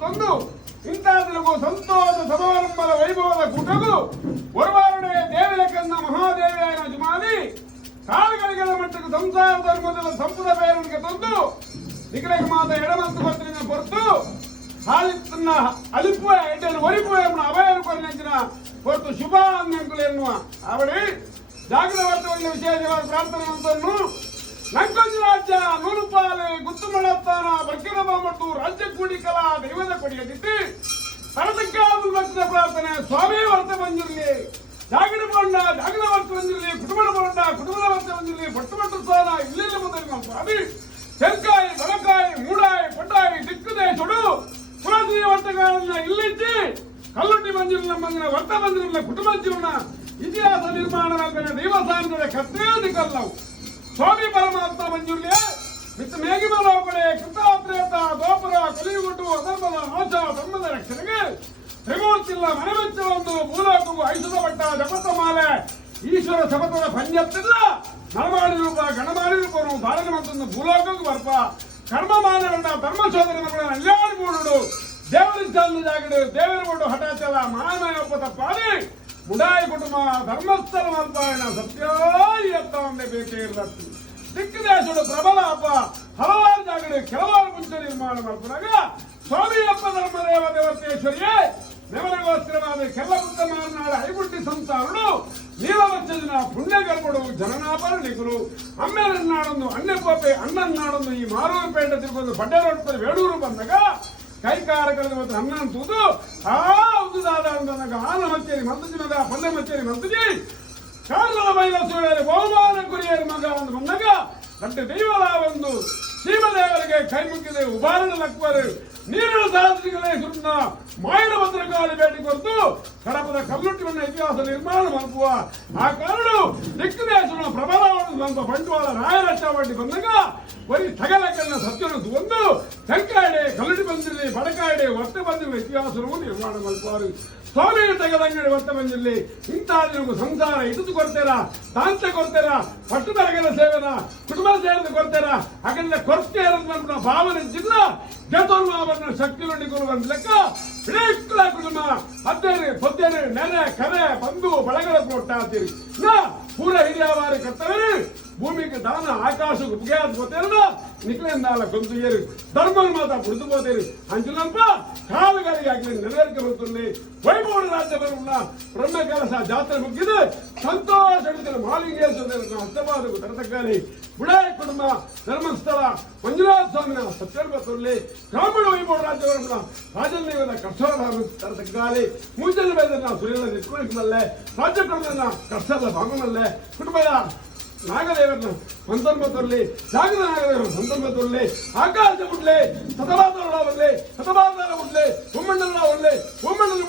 ತಂದು ಇಂಥಾದರಿಗೂ ಸಂತೋಷ ಸಮಾರಂಭದ ವೈಭವದ ಕೂಟಗೂ ಒರವಾರುಡೆ ದೇವಿಲಕನ್ನ ಮಹಾದೇವಿಯಾಯನ ಜುಮಾಲಿ ಕಾಲಗಳಿಗೆಲ್ಲ ಮಟ್ಟಕ್ಕೆ ಸಂಸಾರ ಧರ್ಮದ ಸಂಪುದ ಬೇರನಿಗೆ ತಂದು ನಿಖರಗೆ ಮಾತ ಎಡಮಂತು ಕೊತ್ತಿನ ಹೊರತು ಹಾಲಿನ ಅಲಿಪುವ ಎಡ್ಡನ್ನು ಒರಿಪುವ ಎಂಬ ಅಭಯರು ಕೊರಲಿನ ಹೊರತು ಶುಭ ಅನ್ನಂಕುಲು ಎನ್ನುವ ಅವಳಿ ಜಾಗೃತವರ್ತವಲ್ಲಿ ವಿಶೇಷವಾದ ಪ್ರಾರ್ಥನೆ ಅಂತನ್ನು ನಂಕೊಂಜು ರಾಜ್ಯ ನೂರುಪಾಲೆ ಗುತ್ತು ಮಾಡತ್ತಾನ ಬರ್ಕಿನ ಬಾಮಟ್ಟು ರಾಜ್ಯ ಕೂಡಿಕಲ ದೈವದ ಕೊಡಿಯದಿದ್ದು ತರತಕ್ಕಾದ ಭಕ್ತರ ಪ್ರಾರ್ಥನೆ ಸ್ವಾಮಿ ವರ್ತ ಬಂದಿರಲಿ ಜಾಗರ ಬೋಂಡ ಜಾಗರ ವರ್ತ ಬಂದಿರಲಿ ಕುಟುಂಬದ ಬೋಂಡ ಕುಟುಂಬದ ವರ್ತ ಬಂದಿರಲಿ ಪಟ್ಟು ಸ್ಥಾನ ಇಲ್ಲೆಲ್ಲ ಬಂದಿರಲಿ ನಮ್ಮ ಸ್ವಾಮಿ ತೆಂಕಾಯಿ ಬಲಕಾಯಿ ಮೂಡಾಯಿ ಪಟ್ಟಾಯಿ ದಿಕ್ಕದೆ ಚೊಡು ಪುರಾತನ ವರ್ತಗಳನ್ನ ಇಲ್ಲಿದ್ದು ಕಲ್ಲುಟ್ಟಿ ಬಂದಿರಲಿಲ್ಲ ನಮ್ಮಂಗಿನ ವರ್ತ ಬಂದಿರಲಿಲ್ಲ ಕುಟುಂಬ ಜೀವನ ಇತಿಹಾಸ ನಿರ್ಮಾಣ ದೇವಸ್ಥಾನದ ಕರ್ತೇದಿಕಲ್ಲವು ಸ್ವಾಮಿ ಪರಮಾತ್ಮ ಮಂಜುರ್ಯ ಮಿತ್ತ ಮೇಘಮಲೋಪಡೆ ಕೃತಾತ್ರೇತ ಗೋಪುರ ಕಲಿಯುಗುಟ್ಟು ಅಧರ್ಮದ ನಾಶ ಧರ್ಮದ ರಕ್ಷಣೆಗೆ ತ್ರಿಮೂರ್ತಿಲ್ಲ ಮನವೆಚ್ಚ ಒಂದು ಭೂಲೋಕವು ಐಷಧ ಪಟ್ಟ ಜಪತ ಮಾಲೆ ಈಶ್ವರ ಶಪಥದ ಪಂಜತ್ತಿಲ್ಲ ನರಮಾಡಿ ರೂಪ ಗಣಮಾಡಿ ರೂಪನು ಬಾಳನ ಮತ್ತೊಂದು ಭೂಲೋಕಕ್ಕೆ ಬರ್ಪ ಕರ್ಮ ಮಾನಗಂಡ ಧರ್ಮ ಶೋಧನೆ ಅಲ್ಲಾಡಿ ಮೂಡುಡು ದೇವರ ಜಾಗಡು ದೇವರ ಕೊಟ್ಟು ಹಠಾಚಲ ಮಹಾಮಯೊಪ್ಪದ ಪಾಲಿ ಮುಡಾಯಿ ಕುಟುಂಬ ಧರ್ಮಸ್ಥಳ ಮಲ್ಪಾಯಣ ಸತ್ಯಾಯಿ ಎತ್ತ ಒಂದೇ ಬೇಕೇ ಇರಲತ್ತು ದಿಕ್ಕದೇಶಗಳು ಪ್ರಬಲ ಹಬ್ಬ ಹಲವಾರು ಜಾಗಗಳು ಕೆಲವಾರು ಮುಂಚೆ ನಿರ್ಮಾಣ ಮಾಡ್ಕೊಂಡಾಗ ಸ್ವಾಮಿ ಹಬ್ಬ ಧರ್ಮದೇವ ದೇವತೇಶ್ವರಿಯೇ ನೆವರಿಗೋಸ್ಕರವಾದ ಕೆಲ್ಲಪುತ್ತ ಮಾರನಾಡ ಐಗುಡ್ಡಿ ಸಂತಾನರು ನೀಲವಚ್ಚದಿನ ಪುಣ್ಯಗರ್ಭಡು ಜನನಾಭರಣಿಕರು ಅಮ್ಮೆರನ್ನಾಡೊಂದು ಅಣ್ಣೆಪ್ಪೆ ಅಣ್ಣನ್ನಾಡೊಂದು ಈ ಮಾರೂರುಪೇಟೆ ತಿರುಗೊಂದು ಬಡ್ಡೆ ರೋಡ್ ಬೇಡೂರು ಬಂದಾಗ ಕೈಕಾರಕರದ ಮತ್ತು ಅನ್ನ ತೂದು ಹೌದು ದಾದ ಅಂದಾಗ ಆನ ಮಚ್ಚೇರಿ ಮಂತಜಿ ಮಗ ಪಲ್ಲೆ ಮಚ್ಚೇರಿ ಮಂತಜಿ ಕಾರಣದ ಮೈಲ ಸುಳ್ಳಿ ಬಹುಮಾನ ಕುರಿಯರ ಮಗ ಅಂತ ಬಂದಾಗ ದೊಡ್ಡ ದೈವದ ಒಂದು ಶ್ರೀಮದೇವರಿಗೆ ಕೈ ಮುಕ್ಕಿದೆ ಉಪಾರಣ ಲಕ್ವರು ನೀರಿನ ಸಾಹಸಿಗಳೇ ಸುಣ್ಣ ಮಾಯನ ಭದ್ರಕಾಳಿ ಭೇಟಿ ಕೊಟ್ಟು ಕಡಪದ ಕಲ್ಲುಟ್ಟಿನ ಇತಿಹಾಸ ನಿರ್ಮಾಣ ಮಲ್ಪುವ ಆ ಕಾರಣ ದಿಕ್ಕದೇಶನ ಪ್ರಬಲವಾದ ಸ್ವಲ್ಪ ಬಂಡವಾಳ ರಾಯರಚಾವಡ್ಡಿ ಬಂದಾಗ ಬರೀ ತಗಲಕನ್ನ ಸತ್ಯವನ್ನು ಒಂದು ತೆಂಕಾಡೆ ಕಲ್ಲುಟಿ ಬಂದಿರಲಿ ಬಡಕಾಡೆ ಒತ್ತೆ ಬಂದಿರುವ ಇತಿಹಾಸವು ನಿರ್ಮಾಣ ಮಲ್ಪುವರು ಸ್ವಾಮಿ ತೆಗೆದಂಗಡಿ ಒತ್ತೆ ಬಂದಿರಲಿ ಇಂಥ ನಿಮಗೆ ಸಂಸಾರ ಇದ್ದು ಕೊಡ್ತೀರಾ ದಾಂತ ಕೊಡ್ತೀರಾ ಪಟ್ಟು ತರಗದ ಸೇವನ ಕುಟುಂಬ ಸೇರಿದ ಕೊಡ್ತೀರಾ ಹಾಗೆಲ್ಲ ಕೊರತೆ ಇರೋದು ಭಾವನೆ ಜಿಲ್ಲ ಜತೋನ್ಮಾವನ್ನ ಶಕ್ತಿ ನುಡಿಗಳು ಬಂದ ಲೆಕ್ಕ ಇಡೀ ಕುಟುಂಬ ಹದ್ದೇನೆ ಪೊದ್ದೇನೆ ನೆರೆ ಕರೆ ಬಂಧು ಬಳಗದ ಕೊಟ್ಟಾತೀರಿ ನಾ ಪೂರ ಹಿರಿಯವಾರಿ ಕರ್ತವ್ಯ ಭೂಮಿಗೆ ದಾನ ಆಕಾಶಕ್ಕೆ ಬುಗೆಯಾದ పోతేరన ನಿಕ್ಲೆಂದಾಲ ಗೊಂದು ಏರಿ ಧರ್ಮನ ಮಾತ ಬಿಡಿದು పోతೇರಿ ಅಂಜುಲಂಪ ಕಾಲಗಳಿಗೆ ಆಗಲಿ ನೆರವೇರಿಕೆ ಬರುತ್ತದೆ ವೈಭವ ರಾಜ್ಯ ಬರುವುಲ್ಲ ಬ್ರಹ್ಮ ಕೆಲಸ ಜಾತ್ರೆ ಮುಗಿದು ಸಂತೋಷ ಮಾಲಿಂಗೇಶ್ವರ ಹಸ್ತಪಾದకు ತರತಕ್ಕಾಲಿ ಬುಡಾಯಿ ಕುಟುಂಬ ಧರ್ಮಸ್ಥಳ ಮಂಜುನಾಥ ಸ್ವಾಮಿನ ಸತ್ಯರ್ಭದಲ್ಲಿ ಗ್ರಾಮೀಣ ವೈಭವ ರಾಜ್ಯ ಬರುವುಲ್ಲ ರಾಜನೀಯದ ಕರ್ಸೋದ ತರತಕ್ಕಾಲಿ ಮೂಜಲ ಬೇದನ ಸುರಿಯಲ ನಿತ್ಕೊಳ್ಳಿಕ್ಕಮಲ್ಲೇ ರಾಜ್ಯ ಕುಟುಂಬದ ಕರ್ಸದ ಭಾಗಮಲ್ಲೇ ಕುಟುಂಬದ ನಾಗದೇವರನ್ನ ಸಂತರ್ಭದಲ್ಲಿ ಜಾಗದ ನಾಗದೇವರ ಸಂತರ್ಭದಲ್ಲಿ ಆಕಾಶ ಉಡ್ಲೆ ಸತಬಾದರ ಉಡ್ಲೆ ಸತಬಾದರ ಉಡ್ಲೆ ಉಮ್ಮಣ್ಣನ ಉಡ್ಲೆ ಉಮ್ಮಣ್ಣನ